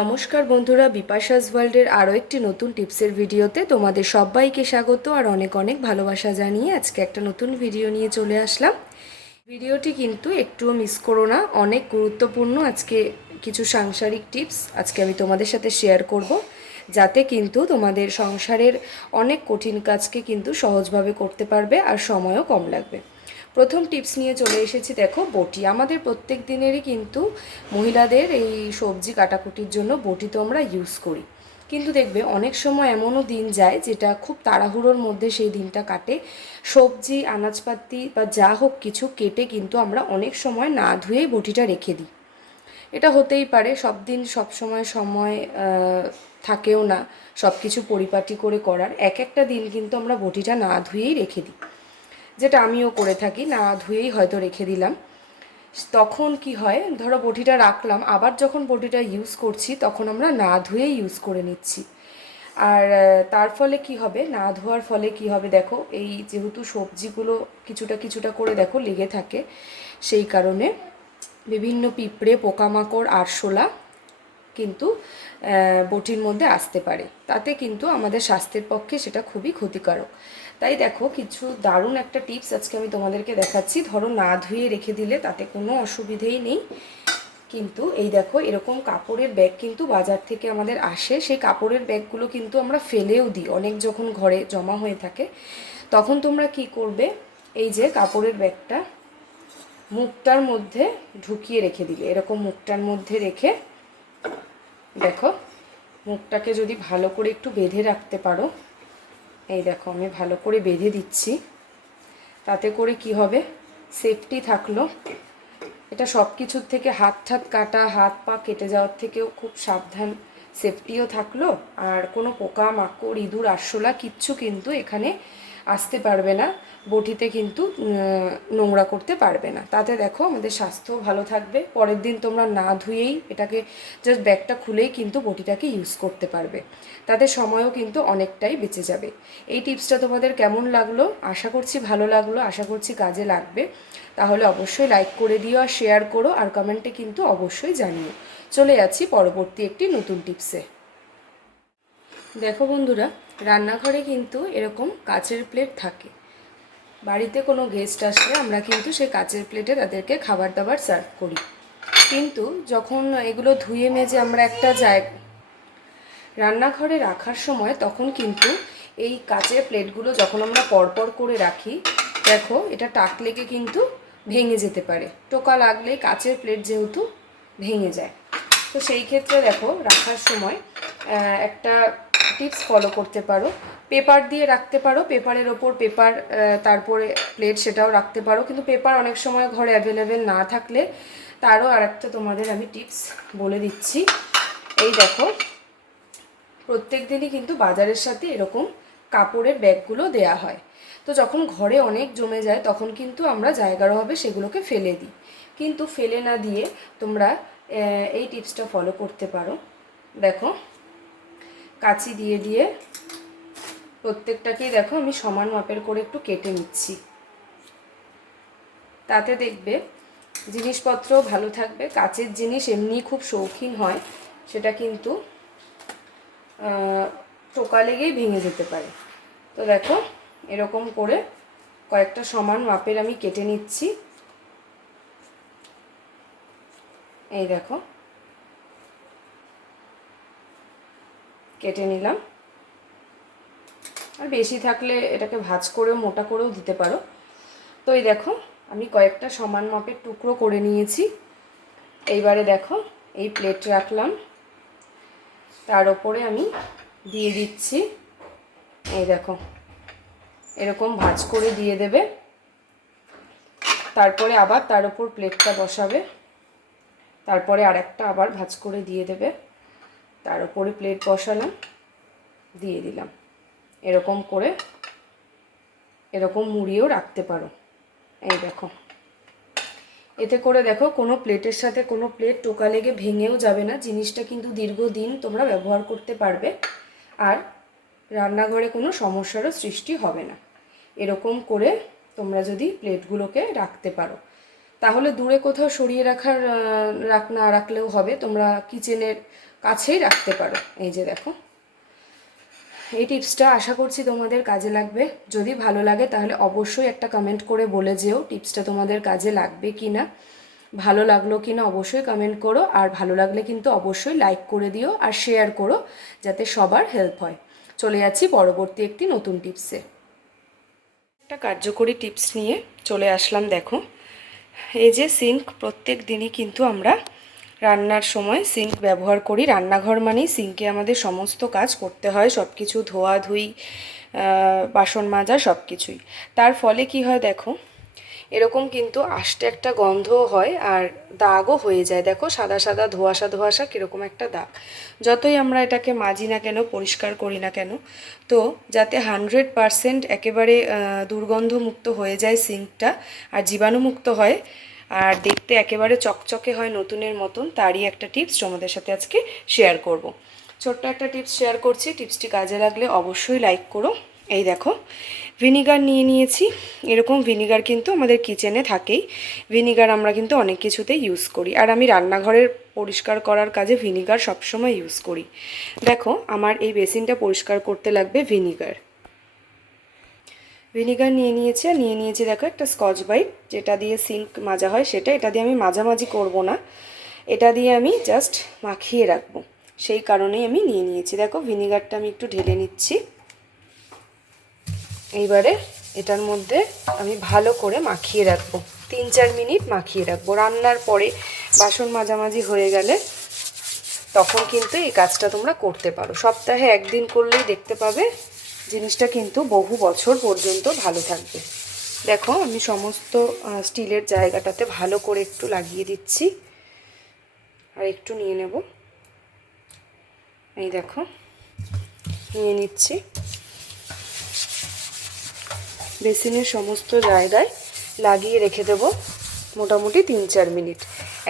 নমস্কার বন্ধুরা, বিপাশাস ওয়ার্ল্ডের আরও একটি নতুন টিপসের ভিডিওতে তোমাদের সবাইকে স্বাগত আর অনেক অনেক ভালোবাসা জানিয়ে আজকে একটা নতুন ভিডিও নিয়ে চলে আসলাম। ভিডিওটি কিন্তু একটুও মিস করো না, অনেক গুরুত্বপূর্ণ আজকে কিছু সাংসারিক টিপস আজকে আমি তোমাদের সাথে শেয়ার করব, যাতে কিন্তু তোমাদের সংসারের অনেক কঠিন কাজকে কিন্তু সহজভাবে করতে পারবে আর সময়ও কম লাগবে। প্রথম টিপস নিয়ে চলে এসেছি, দেখো বটি। আমাদের প্রত্যেক দিনেরই কিন্তু মহিলাদের এই সবজি কাটাকুটির জন্য বটি তো আমরা ইউজ করি। কিন্তু দেখবে অনেক সময় এমনও দিন যায় যেটা খুব তাড়াহুড়োর মধ্যে সেই দিনটা কাটে। সবজি, আনাজপাতি বা যা হোক কিছু কেটে কিন্তু আমরা অনেক সময় না ধুয়েই বটিটা রেখে দিই। এটা হতেই পারে, সব দিন সব সময় সময় থাকেও না সব কিছু পরিপাটি করে করার। এক একটা দিন কিন্তু আমরা বটিটা না ধুয়েই রেখে দিই। যেটা আমিও করে থাকি, না ধুয়েই হয়তো রেখে দিলাম। তখন কি হয়, ধরো বটিটা রাখলাম, আবার যখন বটিটা ইউজ করছি, তখন আমরা না ধুয়েই ইউজ করে নিচ্ছি। আর তার ফলে কি হবে, না ধোয়ার ফলে কি হবে দেখো, এই যেহেতু সবজিগুলো কিছুটা কিছুটা করে দেখো লেগে থাকে, সেই কারণে বিভিন্ন পিঁপড়ে, পোকামাকড়, আরশোলা কিন্তু বটির মধ্যে আসতে পারে। তাতে কিন্তু আমাদের স্বাস্থ্যের পক্ষে সেটা খুবই ক্ষতিকারক। তাই দেখো, কিছু দারুণ একটা টিপস আজকে আমি তোমাদেরকে দেখাচ্ছি। ধরো, না ধুয়ে রেখে দিলে তাতে কোনো অসুবিধেই নেই। কিন্তু এই দেখো, এরকম কাপড়ের ব্যাগ কিন্তু বাজার থেকে আমাদের আসে। সেই কাপড়ের ব্যাগগুলো কিন্তু আমরা ফেলেও দিই। অনেক যখন ঘরে জমা হয়ে থাকে, তখন তোমরা কি করবে? এই যে কাপড়ের ব্যাগটা মুখটার মধ্যে ঢুকিয়ে রেখে দিলে। এরকম মুখটার মধ্যে রেখে দেখো, মুখটাকে যদি ভালো করে একটু বেঁধে রাখতে পারো। এই দেখো, আমি ভালো করে বেঁধে দিচ্ছি। তাতে করে কি হবে? সেফটি থাকল। এটা সব কিছুর থেকে হাত ঠাত কাটা, হাত পা কেটে যাওয়ার থেকেও খুব সাবধান সেফটিও থাকল। আর কোনো পোকা মাকড় ইঁদুর, আরশোলা কিচ্ছু কিন্তু এখানে আসতে পারবে না, বটিতে কিন্তু নোংরা করতে পারবে না। তাতে দেখো আমাদের স্বাস্থ্যও ভালো থাকবে, পরের দিন তোমরা না ধুয়েই এটাকে জাস্ট ব্যাগটা খুলেই কিন্তু বটিটাকে ইউজ করতে পারবে। তাতে সময়ও কিন্তু অনেকটাই বেঁচে যাবে। এই টিপসটা তোমাদের কেমন লাগল? আশা করছি ভালো লাগল, আশা করছি কাজে লাগবে। তাহলে অবশ্যই লাইক করে দিও আর শেয়ার করো আর কমেন্টে কিন্তু অবশ্যই জানিও। চলে যাচ্ছি পরবর্তী একটি নতুন টিপসে। দেখো বন্ধুরা রান্নাঘরে কিন্তু এরকম কাচের প্লেট থাকে। বাড়িতে কোনো গেস্ট আসলে আমরা কিন্তু সেই কাচের প্লেটে তাদেরকে খাবার দাবার সার্ভ করি। কিন্তু যখন এগুলো ধুয়ে মেজে আমরা একটা জায়গা রান্নাঘরে রাখার সময় তখন কিন্তু এই কাচের প্লেটগুলো যখন আমরা পরপর করে রাখি, দেখো এটা টাক লেগে কিন্তু ভেঙে যেতে পারে। টোকা লাগলে কাচের প্লেট যেহেতু ভেঙে যায়। তো সেই ক্ষেত্রে দেখো রাখার সময় একটা টিপস ফলো করতে পারো। পেপার দিয়ে রাখতে পারো। পেপারের ওপর পেপার তারপরে প্লেট সেটাও রাখতে পারো। কিন্তু পেপার অনেক সময় ঘরে অ্যাভেলেবেল না থাকলে তারও আরেকটা তোমাদের আমি টিপস বলে দিচ্ছি। এই দেখো, প্রত্যেক দিনই কিন্তু বাজারের সাথে এরকম কাপড়ের ব্যাগগুলো দেয়া হয়। তো যখন ঘরে অনেক জমে যায়, তখন কিন্তু আমরা জায়গার অভাবে সেগুলোকে ফেলে দিই। কিন্তু ফেলে না দিয়ে তোমরা এই টিপসটা ফলো করতে পারো। দেখো কাঁচি দিয়ে দিয়ে প্রত্যেকটাকেই দেখো আমি সমান মাপের করে একটু কেটে নিচ্ছি। তাতে দেখবে জিনিসপত্র ভালো থাকবে, কাচের জিনিস এমনি খুব শৌখিন হয়, সেটা কিন্তু টোকা লেগেই ভেঙে যেতে পারে। তো দেখো এরকম করে কয়েকটা সমান মাপের আমি কেটে নিচ্ছি। এই দেখো। কেটে নিলাম। আর বেশি থাকলে এটাকে ভাজ করেও, মোটা করেও দিতে পারো। তো এই দেখো, আমি কয়েকটা সমান মাপের টুকরো করে নিয়েছি। এইবারে দেখো, এই প্লেট রাখলাম। তার ওপরে আমি দিয়ে দিচ্ছি, এই দেখো, এরকম ভাজ করে দিয়ে দেবে। তারপরে আবার তার উপর প্লেটটা বসাবে। তারপরে আরেকটা আবার ভাজ করে দিয়ে দেবে। তার উপরে প্লেট বসালাম, দিয়ে দিলাম। এরকম করে, এরকম মুড়িয়েও রাখতে পারো। এই দেখো। এতে করে দেখো, কোনো প্লেটের সাথে কোনো প্লেট টোকা লেগে ভেঙেও যাবে না। জিনিসটা কিন্তু দীর্ঘদিন তোমরা ব্যবহার করতে পারবে। আর রান্নাঘরে কোনো সমস্যারও সৃষ্টি হবে না। এরকম করে তোমরা যদি প্লেটগুলোকে রাখতে পারো। তাহলে দূরে কোথাও সরিয়ে রাখার রাখ না রাখলেও হবে। তোমরা কিচেনের কাছেই রাখতে পারো। এই যে দেখো। এই টিপসটা আশা করছি তোমাদের কাজে লাগবে। যদি ভালো লাগে তাহলে অবশ্যই একটা কমেন্ট করে বলে যেও টিপসটা তোমাদের কাজে লাগবে কি না ভালো লাগল কি না অবশ্যই কমেন্ট করো। আর ভালো লাগলে কিন্তু অবশ্যই লাইক করে দিও আর শেয়ার করো যাতে সবার হেল্প হয়। চলে যাচ্ছি পরবর্তী একটি নতুন টিপসে। একটা কার্যকরী টিপস নিয়ে চলে আসলাম দেখো। এই যে সিঙ্ক প্রত্যেক দিনই কিন্তু আমরা রান্নার সময় সিঙ্ক ব্যবহার করি। রান্নাঘর মানেই সিঙ্কে আমাদের সমস্ত কাজ করতে হয় সব কিছু ধোয়াধুই আহ, বাসন মাজা সব কিছুই তার ফলে কি হয় দেখো এরকম কিন্তু আষ্টে একটা গন্ধও হয় আর দাগও হয়ে যায়। দেখো সাদা সাদা ধোয়াশা ধোয়াশা কীরকম একটা দাগ। যতই আমরা এটাকে মাজি না কেন পরিষ্কার করি না কেন তো যাতে হান্ড্রেড পারসেন্ট একেবারে দুর্গন্ধমুক্ত হয়ে যায় সিঙ্কটা আর জীবাণুমুক্ত হয় আর দেখতে একেবারে চকচকে হয় নতুনের মতন, তারই একটা টিপস তোমাদের সাথে আজকে শেয়ার করব। ছোট্ট একটা টিপস শেয়ার করছি, টিপসটি কাজে লাগলে অবশ্যই লাইক করো। এই দেখো ভিনিগার নিয়ে নিয়েছি। এরকম ভিনিগার কিন্তু আমাদের কিচেনে থাকেই। ভিনিগার আমরা কিন্তু অনেক কিছুতে ইউজ করি। আর আমি রান্নাঘরের পরিষ্কার করার কাজে ভিনিগার সবসময় ইউজ করি। দেখো, আমার এই বেসিনটা পরিষ্কার করতে লাগবে ভিনিগার ভিনিগার নিয়ে নিয়েছি আর নিয়ে নিয়েছি দেখো একটা স্কচ বাইট যেটা দিয়ে সিঙ্ক মাজা হয় সেটা। এটা দিয়ে আমি মাঝামাঝি করব না। এটা দিয়ে আমি জাস্ট মাখিয়ে রাখব। সেই কারণেই আমি নিয়ে নিয়েছি। দেখো ভিনিগারটা আমি একটু ঢেলে নিচ্ছি। এইবারে এটার মধ্যে আমি ভালো করে মাখিয়ে রাখব। তিন চার মিনিট মাখিয়ে রাখব। রান্নার পরে বাসন মাঝামাঝি হয়ে গেলে তখন কিন্তু এই কাজটা তোমরা করতে পারো। সপ্তাহে একদিন করলেই দেখতে পাবে জিনিসটা কিন্তু বহু বছর পর্যন্ত ভালো থাকবে। দেখো, আমি সমস্ত স্টিলের জায়গাটাতে ভালো করে একটু লাগিয়ে দিচ্ছি। আর একটু নিয়ে নেব। এই দেখো, নিয়ে নিচ্ছি। বেসিনের সমস্ত জায়গায় লাগিয়ে রেখে দেব মোটামুটি তিন চার মিনিট।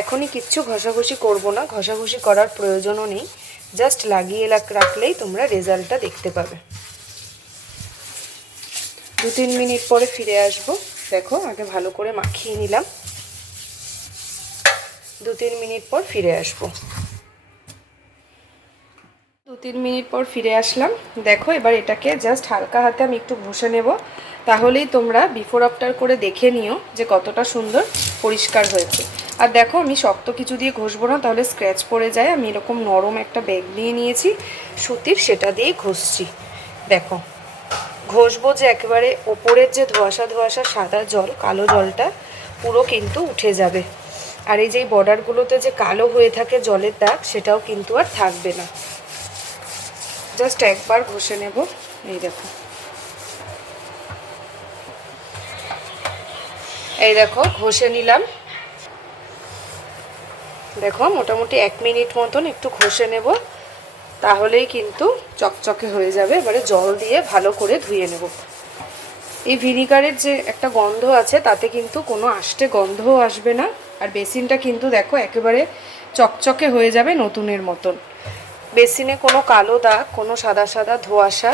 এখনই কিচ্ছু ঘষাঘষি করব না, ঘষাঘষি করার প্রয়োজনও নেই। জাস্ট লাগিয়ে রাখলেই তোমরা রেজাল্টটা দেখতে পাবে। দু তিন মিনিট পরে ফিরে আসব। দেখো, আগে ভালো করে মাখিয়ে নিলাম। দু তিন মিনিট পর ফিরে আসব। দু তিন মিনিট পর ফিরে আসলাম। দেখো, এবার এটাকে জাস্ট হালকা হাতে আমি একটু ঘষে নেব। তাহলেই তোমরা বিফোর আফটার করে দেখে নিও যে কতটা সুন্দর পরিষ্কার হয়েছে। আর দেখো, আমি শক্ত কিছু দিয়ে ঘষবো না, তাহলে স্ক্র্যাচ পড়ে যায়। আমি এরকম নরম একটা ব্যাগ নিয়ে নিয়েছি। সুতির সেটা দিয়েই ঘষছি। দেখো। ঘষবো যে একেবারে ওপরের যে ধোয়াশা ধোয়াশা সাদা জল, কালো জলটা, পুরো কিন্তু উঠে যাবে। আর এই যে বর্ডারগুলোতে যে কালো হয়ে থাকে জলের দাগ, সেটাও কিন্তু আর থাকবে না। জাস্ট একবার ঘষে নেব, এই দেখো। এই দেখো, ঘষে নিলাম। দেখো, মোটামুটি এক মিনিট মতন একটু ঘষে নেব। তাহলেই কিন্তু চকচকে হয়ে যাবে। এবারে জল দিয়ে ভালো করে ধুয়ে নেব। এই ভিনিগারের যে একটা গন্ধ আছে, তাতে কিন্তু কোনো আষ্টে গন্ধও আসবে না। আর বেসিনটা কিন্তু দেখো একেবারে চকচকে হয়ে যাবে নতুনের মতন। বেসিনে কোনো কালো দাগ, কোনো সাদা সাদা ধোয়াশা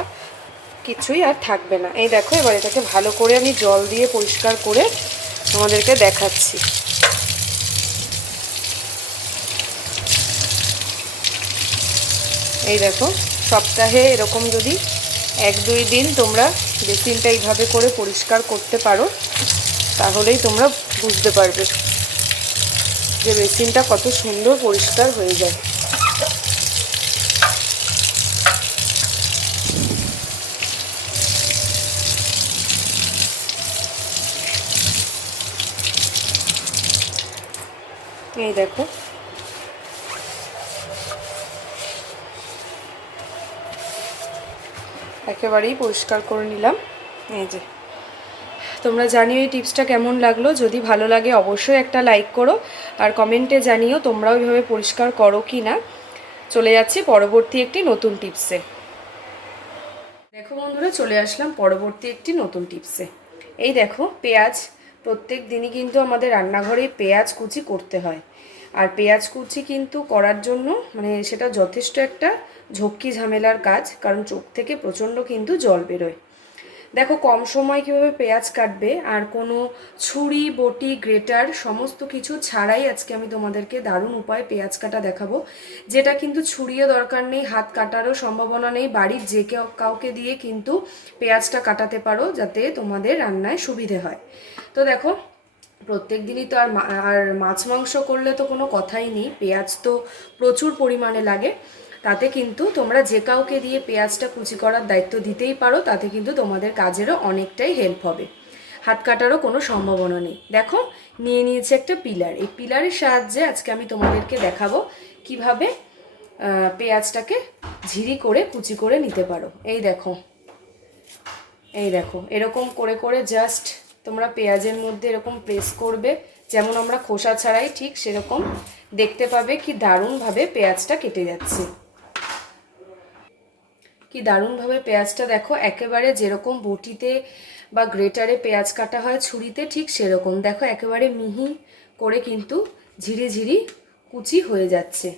কিছুই আর থাকবে না। এই দেখো, এবার এটাকে ভালো করে আমি জল দিয়ে পরিষ্কার করে তোমাদেরকে দেখাচ্ছি। এই দেখো, সপ্তাহে এরকম যদি এক দুই দিন তোমরা বেসিনটা এইভাবে করে পরিষ্কার করতে পারো, তাহলেই তোমরা বুঝতে পারবে যে বেসিনটা কত সুন্দর পরিষ্কার হয়ে যায়। এই দেখো একেবারেই পরিষ্কার করে নিলাম। এই যে। তোমরা জানিও এই টিপসটা কেমন লাগল। যদি ভালো লাগে অবশ্যই একটা লাইক করো আর কমেন্টে জানিও তোমরাও এইভাবে পরিষ্কার করো কি না। চলে যাচ্ছি পরবর্তী একটি নতুন টিপসে। দেখো বন্ধুরা, চলে আসলাম পরবর্তী একটি নতুন টিপসে। এই দেখো, পেঁয়াজ, প্রত্যেক দিনই কিন্তু আমাদের রান্নাঘরে পেঁয়াজ কুচি করতে হয়। আর পেঁয়াজ কুচি কিন্তু করার জন্য মানে সেটা যথেষ্ট একটা ঝক্কি ঝামেলার কাজ, কারণ চোখ থেকে প্রচণ্ড কিন্তু জল বেরোয়। দেখো, কম সময় কীভাবে পেঁয়াজ কাটবে আর কোনো ছুরি, বটি, গ্রেটার সমস্ত কিছু ছাড়াই আজকে আমি তোমাদেরকে দারুণ উপায় পেঁয়াজ কাটা দেখাবো, যেটা কিন্তু ছুরিও দরকার নেই, হাত কাটারও সম্ভাবনা নেই, বাড়ির যে কেউ, কাউকে দিয়ে কিন্তু পেঁয়াজটা কাটাতে পারো যাতে তোমাদের রান্নায় সুবিধে হয়। তো দেখো প্রত্যেক দিনই তো আর আর মাছ মাংস করলে তো কোনো কথাই নেই। পেঁয়াজ তো প্রচুর পরিমাণে লাগে। তাতে কিন্তু তোমরা যে কাউকে দিয়ে পেঁয়াজটা কুচি করার দায়িত্ব দিতেই পারো, তাতে কিন্তু তোমাদের কাজেরও অনেকটাই হেল্প হবে। হাত কাটারও কোনো সম্ভাবনা নেই। দেখো, নিয়ে নিয়েছে একটা পিলার। এই পিলারের সাহায্যে আজকে আমি তোমাদেরকে দেখাবো কীভাবে পেঁয়াজটাকে ঝিরি করে কুচি করে নিতে পারো। এই দেখো এই দেখো, এরকম করে করে জাস্ট তোমরা পেঁয়াজের মধ্যে এরকম প্রেস করবে, যেমন আমরা খোসা ছাড়াই ঠিক সেরকম, দেখতে পাবে কি দারুণভাবে পেঁয়াজটা কেটে যাচ্ছে। কি দারুণভাবে পেঁয়াজটা দেখো, একেবারে যেরকম বটিতে বা গ্রেটারে পেঁয়াজ কাটা হয় ছুরিতে ঠিক সেরকম, দেখো একেবারে মিহি করে কিন্তু ঝিরি ঝিরি কুচি হয়ে যাচ্ছে।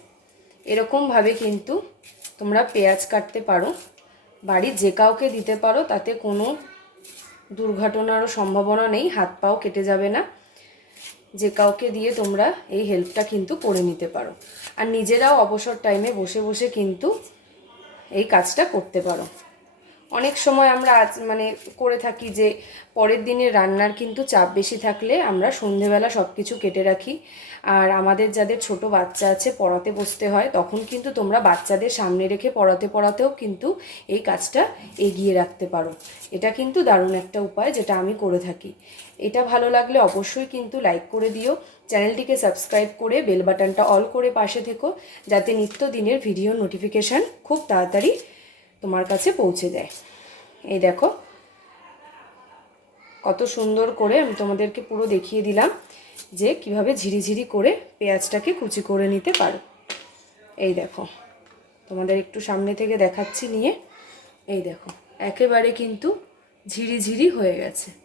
এরকমভাবে কিন্তু তোমরা পেঁয়াজ কাটতে পারো, বাড়ির যে কাউকে দিতে পারো তাতে কোনো দুর্ঘটনারও সম্ভাবনা নেই, হাত পাও কেটে যাবে না। যে কাউকে দিয়ে তোমরা এই হেল্পটা কিন্তু করে নিতে পারো। আর নিজেরাও অবসর টাইমে বসে বসে কিন্তু এই কাজটা করতে পারো। অনেক সময় আমরা আজ মানে করে থাকি যে পরের দিনের রান্নার কিন্তু চাপ বেশি থাকলে আমরা সন্ধেবেলা সব কিছু কেটে রাখি। আর আমাদের যাদের ছোট বাচ্চা আছে পড়াতে বসতে হয়, তখন কিন্তু তোমরা বাচ্চাদের সামনে রেখে পড়াতে পড়াতেও কিন্তু এই কাজটা এগিয়ে রাখতে পারো। এটা কিন্তু দারুণ একটা উপায় যেটা আমি করে থাকি। এটা ভালো লাগলে অবশ্যই কিন্তু লাইক করে দিও, চ্যানেলটিকে সাবস্ক্রাইব করে বেল বাটনটা অল করে পাশে থেকো, যাতে নিত্যদিনের ভিডিও নোটিফিকেশান খুব তাড়াতাড়ি তোমার কাছে পৌঁছে দেয়। এই দেখো। কত সুন্দর করে আমি তোমাদেরকে পুরো দেখিয়ে দিলাম যে কীভাবে ঝিরিঝিরি করে পেঁয়াজটাকে কুচি করে নিতে পারো। এই দেখো। তোমাদের একটু সামনে থেকে দেখাচ্ছি নিয়ে। এই দেখো। একেবারে কিন্তু ঝিরিঝিরি হয়ে গেছে।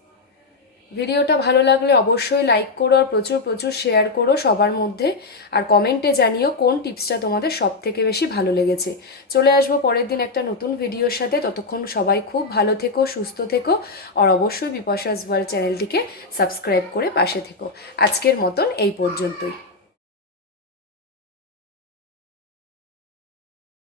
ভিডিওটা ভালো লাগলে অবশ্যই লাইক করো আর প্রচুর প্রচুর শেয়ার করো সবার মধ্যে। আর কমেন্টে জানিও কোন টিপসটা তোমাদের সব থেকে বেশি ভালো লেগেছে। চলে আসব পরের দিন একটা নতুন ভিডিওর সাথে। ততক্ষণ সবাই খুব ভালো থেকো, সুস্থ থেকো আর অবশ্যই বিপাশাস ওয়ার্ল্ড চ্যানেলটিকে সাবস্ক্রাইব করে পাশে থেকো। আজকের মতন এই পর্যন্তই।